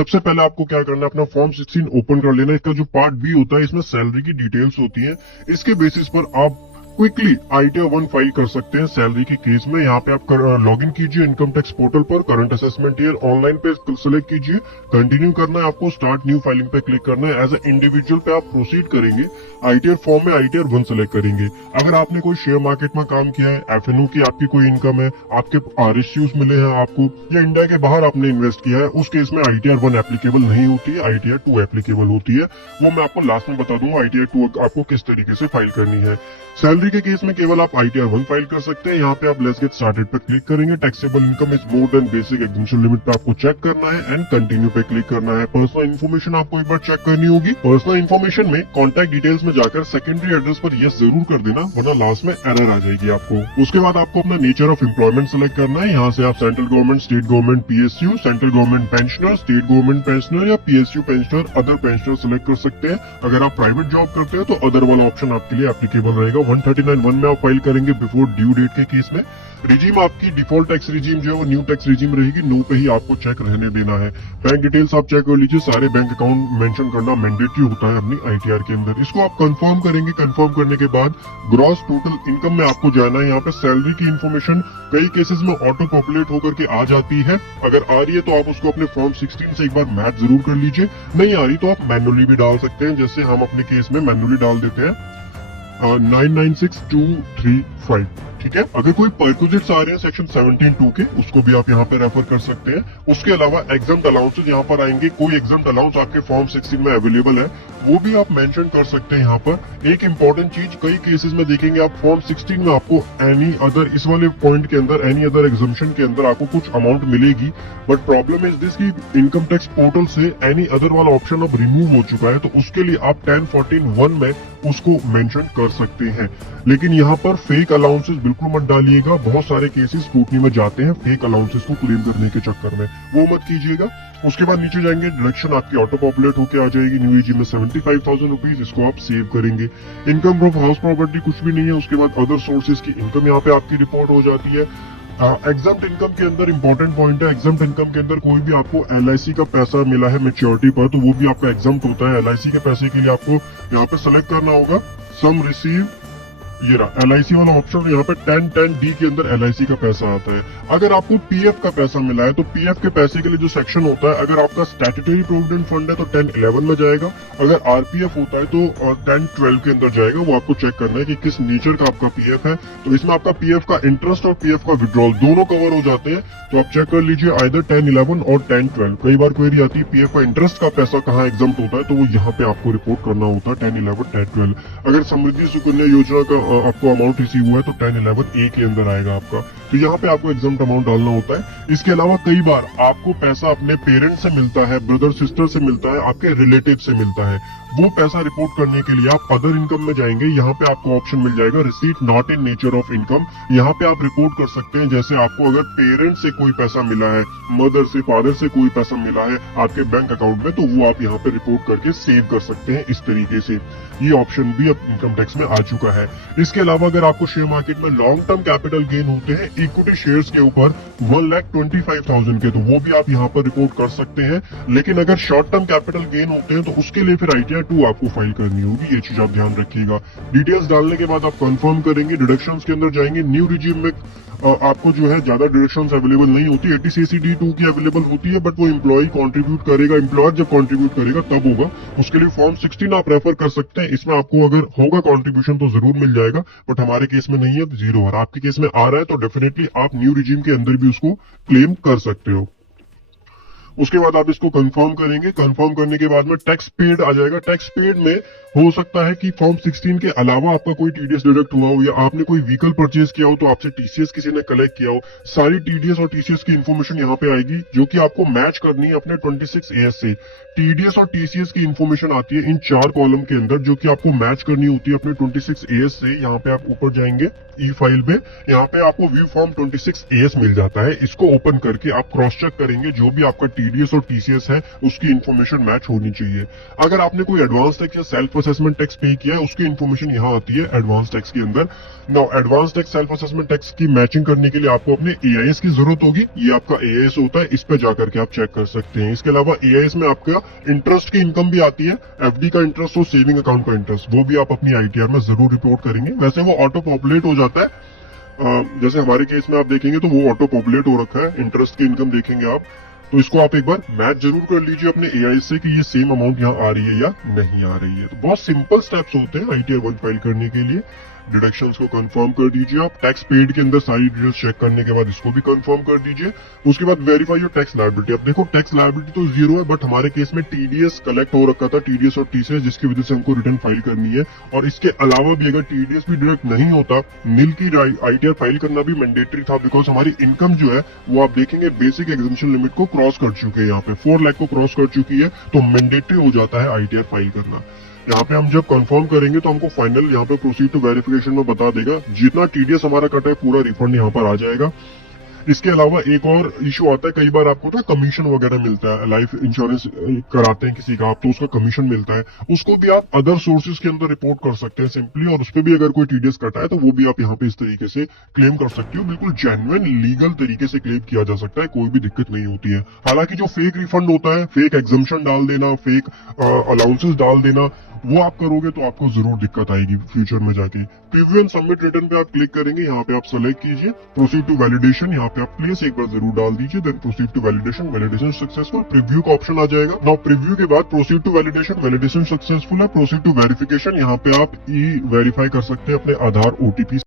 सबसे पहले आपको क्या करना है, अपना फॉर्म 16 ओपन कर लेना। इसका जो पार्ट बी होता है इसमें सैलरी की डिटेल्स होती है। इसके बेसिस पर आप क्विकली आईटीआर 1 फाइल कर सकते हैं सैलरी के केस में। यहाँ पे आप लॉगिन कीजिए इनकम टैक्स पोर्टल पर, करंट असेसमेंट ईयर ऑनलाइन पे सिलेक्ट कीजिए, कंटिन्यू करना है आपको, स्टार्ट न्यू फाइलिंग पे क्लिक करना है। एज ए इंडिविजुअल पे आप प्रोसीड करेंगे, आईटीआर फॉर्म में आईटीआर 1 सेलेक्ट करेंगे। अगर आपने कोई शेयर मार्केट में काम किया है, एफएनओ की आपकी कोई इनकम है, आपके आरएसयूज मिले हैं आपको, या इंडिया के बाहर आपने इन्वेस्ट किया है, उस केस में आईटीआर 1 एप्लीकेबल नहीं होती है, आईटीआर 2 एप्लीकेबल होती है। वो मैं आपको लास्ट में बता दूंगा आईटीआर 2 आपको किस तरीके से फाइल करनी है। सैलरी के केस में केवल आप आईटीआर 1 फाइल कर सकते हैं। यहाँ पे आप लेट्स गेट स्टार्टेड पे क्लिक करेंगे। Taxable income is more than basic exemption limit पे आपको चेक करना है एंड कंटिन्यू पे क्लिक करना है। पर्सनल इन्फॉर्मेशन आपको एक बार चेक करनी होगी। पर्सनल इन्फॉर्मेशन में कॉन्टैक्ट डिटेल्स में जाकर सेकेंडरी एड्रेस पर यस जरूर कर देना, वरना लास्ट में एरर आ जाएगी आपको। उसके बाद आपको अपना नेचर ऑफ एम्प्लॉयमेंट सेलेक्ट करना है। यहाँ से आप central government, state government PSU, central government pensioner, state government pensioner या PSU pensioner, other pensioner select कर सकते हैं। अगर आप प्राइवेट जॉब करते हैं तो अदर वाला ऑप्शन आपके लिए एप्लीकेबल रहेगा। 139(1) में आप फाइल करेंगे बिफोर ड्यू डेट के केस में। रिजीम आपकी डिफॉल्ट टैक्स रिजीम जो है वो न्यू टैक्स रिजीम रहेगी, नो पे ही आपको चेक रहने देना है। बैंक डिटेल्स आप चेक कर लीजिए, सारे बैंक अकाउंट मेंशन करना मैंडेटरी होता है अपनी आईटीआर के अंदर। इसको आप कंफर्म करेंगे। कंफर्म करने के बाद ग्रॉस टोटल इनकम में आपको जाना है। यहाँ पे सैलरी की इन्फॉर्मेशन कई केसेस में ऑटो पॉपुलेट होकर के आ जाती है। अगर आ रही है तो आप उसको अपने फॉर्म 16 से एक बार मैच जरूर कर लीजिए। नहीं आ रही तो आप मैनुअली भी डाल सकते हैं, जैसे हम अपने केस में मैनुअली डाल देते हैं 996235। ठीक है। अगर कोई परक्विजिट्स आ रहे हैं सेक्शन 17(2) के, उसको भी आप यहाँ पे रेफर कर सकते हैं। उसके अलावा एग्जाम्ड अलाउंसेज यहाँ पर आएंगे। कोई एग्जाम्ड अलाउंस आपके फॉर्म 16 में अवेलेबल है वो भी आप मेंशन कर सकते हैं यहाँ पर। एक इंपॉर्टेंट चीज, कई केसेस में देखेंगे आप फॉर्म 16 में आपको एनी अदर, इस वाले पॉइंट के अंदर एनी अदर एग्जम्पशन के अंदर आपको कुछ अमाउंट मिलेगी, बट प्रॉब्लम इज दिस की इनकम टैक्स पोर्टल से एनी अदर वाला ऑप्शन अब रिमूव हो चुका है, तो उसके लिए आप 1014(1) में उसको मेंशन कर सकते हैं। लेकिन यहाँ पर फेक अलाउंसेस बिल्कुल मत डालिएगा। बहुत सारे केसेस स्क्रूटनी में जाते हैं फेक अलाउंसेस को क्लेम करने के चक्कर में, वो मत कीजिएगा। उसके बाद नीचे जाएंगे, डिडक्शन आपकी ऑटो पॉपुलेट होकर आ जाएगी न्यू ईजी में 75,000 रुपीज, इसको आप सेव करेंगे। इनकम फ्रॉम हाउस प्रॉपर्टी कुछ भी नहीं है। उसके बाद अदर सोर्सेज की इनकम यहाँ पे आपकी रिपोर्ट हो जाती है। एग्जाम्प्ट इनकम के अंदर इंपॉर्टेंट पॉइंट है, एग्जाम्प्ट इनकम के अंदर कोई भी आपको एलआईसी का पैसा मिला है मैच्योरिटी पर, तो वो भी आपका एग्जाम्प्ट होता है। एलआईसी के पैसे के लिए आपको यहाँ पे सेलेक्ट करना होगा सम रिसीव, ये रहा एलआईसी वाला ऑप्शन। यहाँ पे 10(10)(D) के अंदर एलआईसी का पैसा आता है। अगर आपको पीएफ का पैसा मिला है तो पीएफ के पैसे के लिए जो सेक्शन होता है, अगर आपका स्टैट्यूटरी प्रोविडेंट फंड है तो 10(11) में जाएगा। अगर आरपीएफ होता है तो 10(12) के अंदर जाएगा। वो आपको चेक करना है कि किस नेचर का आपका पीएफ है। तो इसमें आपका पीएफ का इंटरेस्ट और पीएफ का विड्रॉल दोनों कवर हो जाते हैं, तो आप चेक कर लीजिए आइदर 10(11) और 10(12). कई बार क्वेरी आती है पीएफ का इंटरेस्ट का पैसा कहाँ एग्जाम्प्ट होता है, तो वो यहाँ पे आपको रिपोर्ट करना होता है 10(11), 10(12). अगर समृद्धि सुकन्या योजना का आपको अमाउंट रिसीव हुआ है तो 10(11)(A) के अंदर आएगा आपका, तो यहाँ पे आपको एग्जाम्प्ट अमाउंट डालना होता है। इसके अलावा कई बार आपको पैसा अपने पेरेंट्स से मिलता है, ब्रदर सिस्टर से मिलता है, आपके रिलेटिव से मिलता है। वो पैसा रिपोर्ट करने के लिए आप अदर इनकम में जाएंगे। यहाँ पे आपको ऑप्शन मिल जाएगा receipt not in nature of income. यहाँ पे आप रिपोर्ट कर सकते हैं, जैसे आपको अगर पेरेंट्स से कोई पैसा मिला है, मदर से, फादर से कोई पैसा मिला है आपके बैंक अकाउंट में, तो वो आप यहाँ पे रिपोर्ट करके सेव कर सकते हैं इस तरीके से। ये ऑप्शन भी अब इनकम टैक्स में आ चुका है। इसके अलावा अगर आपको शेयर मार्केट में लॉन्ग टर्म कैपिटल गेन होते हैं इक्विटी शेयर्स के ऊपर 1,25,000 के, तो वो भी आप यहाँ पर रिपोर्ट कर सकते हैं। लेकिन अगर शॉर्ट टर्म कैपिटल गेन होते हैं तो उसके लिए फिर आईटीआर 2 आपको फाइल करनी होगी। ये चीज आप ध्यान रखिएगा। डिटेल्स डालने के बाद आप कंफर्म करेंगे, डिडक्शंस के अंदर जाएंगे। न्यू रिजीम में आपको जो है ज्यादा डिडक्शंस अवेलेबल नहीं होती, 80cc(D)(2) की अवेलेबल होती है, बट वो एम्प्लॉय कंट्रीब्यूट करेगा, एम्प्लॉयर जब कंट्रीब्यूट करेगा तब होगा। उसके लिए फॉर्म 16 आप रेफर कर सकते हैं। इसमें आपको अगर होगा कंट्रीब्यूशन तो जरूर मिल जाएगा, बट हमारे केस में नहीं है तो जीरो है। आपके केस में आ रहा है तो डेफिनेटली आप न्यू रिजीम के अंदर भी उसको क्लेम कर सकते हो। उसके बाद आप इसको कंफर्म करेंगे। कंफर्म करने के बाद में टैक्स पेड आ जाएगा। टैक्स पेड में हो सकता है कि फॉर्म 16 के अलावा आपका कोई टीडीएस डिडक्ट हुआ हो, या आपने कोई व्हीकल परचेज किया हो तो आपसे टीसीएस किसी ने कलेक्ट किया हो। सारी टीडीएस और टीसीएस की इन्फॉर्मेशन यहाँ पे आएगी, जो कि आपको मैच करनी है अपने 26AS से। टीडीएस और टीसीएस की इन्फॉर्मेशन आती है इन 4 कॉलम के अंदर, जो कि आपको मैच करनी होती है अपने 26AS से। यहाँ पे आप ऊपर जाएंगे ई फाइल में, यहाँ पे आपको व्यू फॉर्म 26AS मिल जाता है। इसको ओपन करके आप क्रॉस चेक करेंगे, जो भी आपका टीडीएस और टीसीएस है उसकी इन्फॉर्मेशन मैच होनी चाहिए। अगर आपने कोई एडवांस टैक्स या सेल्फ असेसमेंट टैक्स पे किया है उसकी इन्फॉर्मेशन यहाँ आती है एडवांस टैक्स के अंदर। Now advance tax self assessment tax की मैचिंग करने के लिए आपको अपने एआईएस की जरूरत होगी। ये आपका एआईएस होता है, इस पे जाकर के आप चेक कर सकते हैं। इसके अलावा एआईएस में आपका इंटरेस्ट की इनकम भी आती है, एफडी का इंटरेस्ट और सेविंग अकाउंट का इंटरेस्ट, वो भी आप अपनी आईटीआर में जरूर रिपोर्ट करेंगे। वैसे वो ऑटो पॉपुलेट हो जाता है, जैसे हमारे केस में आप देखेंगे तो वो ऑटो पॉपुलेट हो रखा है। इंटरेस्ट की इनकम देखेंगे आप तो इसको आप एक बार मैच जरूर कर लीजिए अपने एआईएस से कि ये सेम अमाउंट यहाँ आ रही है या नहीं आ रही है। तो बहुत सिंपल स्टेप्स होते हैं आईटीआर 1 फाइल करने के लिए। डिडक्शंस को कंफर्म कर दीजिए आप, टैक्स पेड के अंदर सारी डिटेल्स चेक करने के बाद इसको भी कंफर्म कर दीजिए। उसके बाद वेरीफाई योर टैक्स लायबिलिटी। अब देखो टैक्स लायबिलिटी तो जीरो है, बट हमारे केस में टीडीएस कलेक्ट हो रखा था, टीडीएस और टीसीएस, जिसकी वजह से हमको रिटर्न फाइल करनी है। और इसके अलावा भी अगर टीडीएस भी डिडक्ट नहीं होता, नील की आईटीआर फाइल करना भी मैंडेटरी था, बिकॉज हमारी इनकम जो है वो आप देखेंगे बेसिक एग्जम्पशन लिमिट को क्रॉस कर चुके हैं, यहाँ पे 4 लाख को क्रॉस कर चुकी है, तो मैंडेटरी हो जाता है आईटीआर फाइल करना। यहाँ पे हम जब कंफर्म करेंगे तो हमको फाइनल यहाँ पे प्रोसीड टू वेरिफिकेशन में बता देगा, जितना टीडीएस हमारा कटा है पूरा रिफंड यहाँ पर आ जाएगा। इसके अलावा एक और इशू आता है, कई बार आपको ना कमीशन वगैरह मिलता है, लाइफ इंश्योरेंस कराते हैं किसी का आप तो उसका कमीशन मिलता है, उसको भी आप अदर सोर्सेज के अंदर रिपोर्ट कर सकते हैं सिंपली, और उस पर भी अगर कोई टीडीएस कटा है तो वो भी आप यहाँ पे इस तरीके से क्लेम कर सकते हो। बिल्कुल जेन्युइन लीगल तरीके से क्लेम किया जा सकता है, कोई भी दिक्कत नहीं होती है। हालांकि जो फेक रिफंड होता है, फेक एग्जम्पशन डाल देना, फेक अलाउंसेस डाल देना, वो आप करोगे तो आपको जरूर दिक्कत आएगी फ्यूचर में जाके। प्रीव्यू एंड सबमिट रिटर्न पे आप क्लिक करेंगे, यहाँ पे आप सेलेक्ट कीजिए प्रोसीड टू वैलिडेशन, यहाँ पे आप प्लेस एक बार जरूर डाल दीजिए, then proceed to validation, validation successful, preview का ऑप्शन आ जाएगा। नाउ प्रीव्यू के बाद proceed to validation, validation successful है, प्रोसीड टू वेरिफिकेशन, यहाँ पे आप ई वेरीफाई कर सकते हैं अपने आधार ओटीपी